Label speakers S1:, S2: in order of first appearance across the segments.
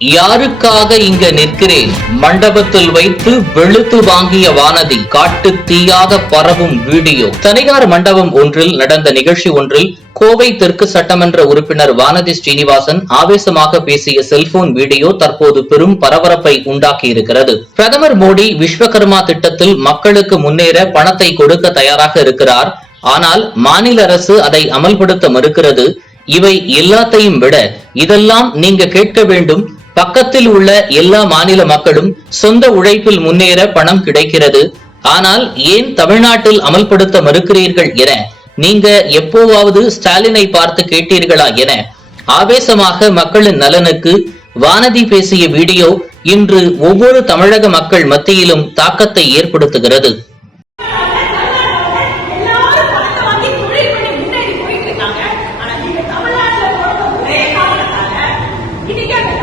S1: யாருக்காக இங்க நிற்கிறேன்? மண்டபத்தில் வைத்து வெளுத்து வாங்கிய வானதி காட்டு தீயாக பரவும் வீடியோ. தனியார் மண்டபம் ஒன்றில் நடந்த நிகழ்ச்சி ஒன்றில் கோவை தெற்கு சட்டமன்ற உறுப்பினர் வானதி ஸ்ரீனிவாசன் ஆவேசமாக பேசிய செல்போன் வீடியோ தற்போது பெரும் பரபரப்பை உண்டாக்கியிருக்கிறது. பிரதமர் மோடி விஸ்வகர்மா திட்டத்தில் மக்களுக்கு முன்னேற பணத்தை கொடுக்க தயாராக இருக்கிறார். ஆனால் மாநில அரசு அதை அமல்படுத்த மறுக்கிறது. இவை எல்லாத்தையும் விட இதெல்லாம் நீங்க கேட்க வேண்டும். பக்கத்தில் உள்ள எல்லா மாநில மக்களும் சொந்த உழைப்பில் முன்னேற பணம் கிடைக்கிறது. ஆனால் ஏன் தமிழ்நாட்டில் அமல்படுத்த மறுக்கிறீர்கள் என நீங்க எப்போவாவது ஸ்டாலினை பார்த்து கேட்டீர்களா என ஆவேசமாக மக்களின் நலனுக்கு வானதி பேசிய வீடியோ இன்று ஒவ்வொரு தமிழக மக்கள் மத்தியிலும் தாக்கத்தை ஏற்படுத்துகிறது.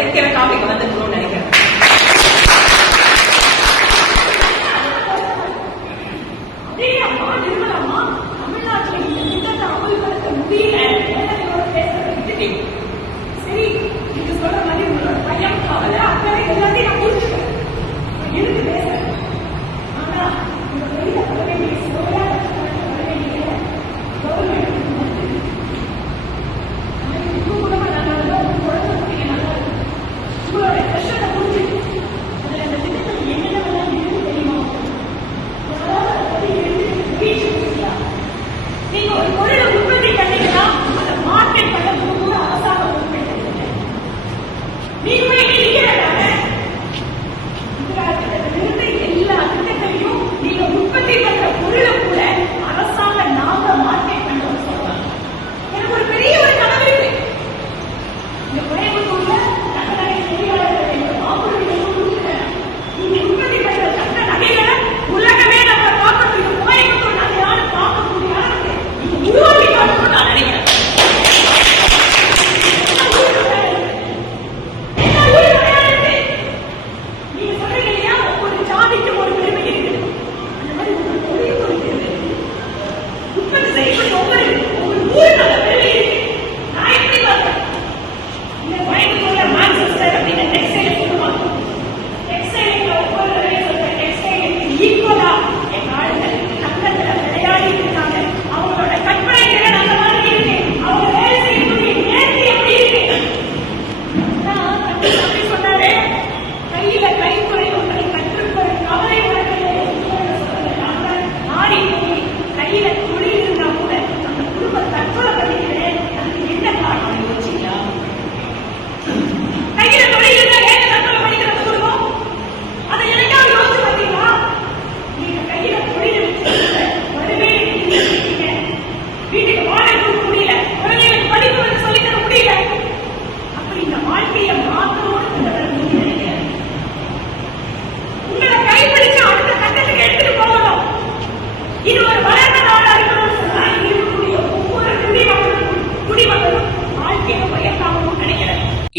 S2: கிடைக்கிற டாபிக் வந்து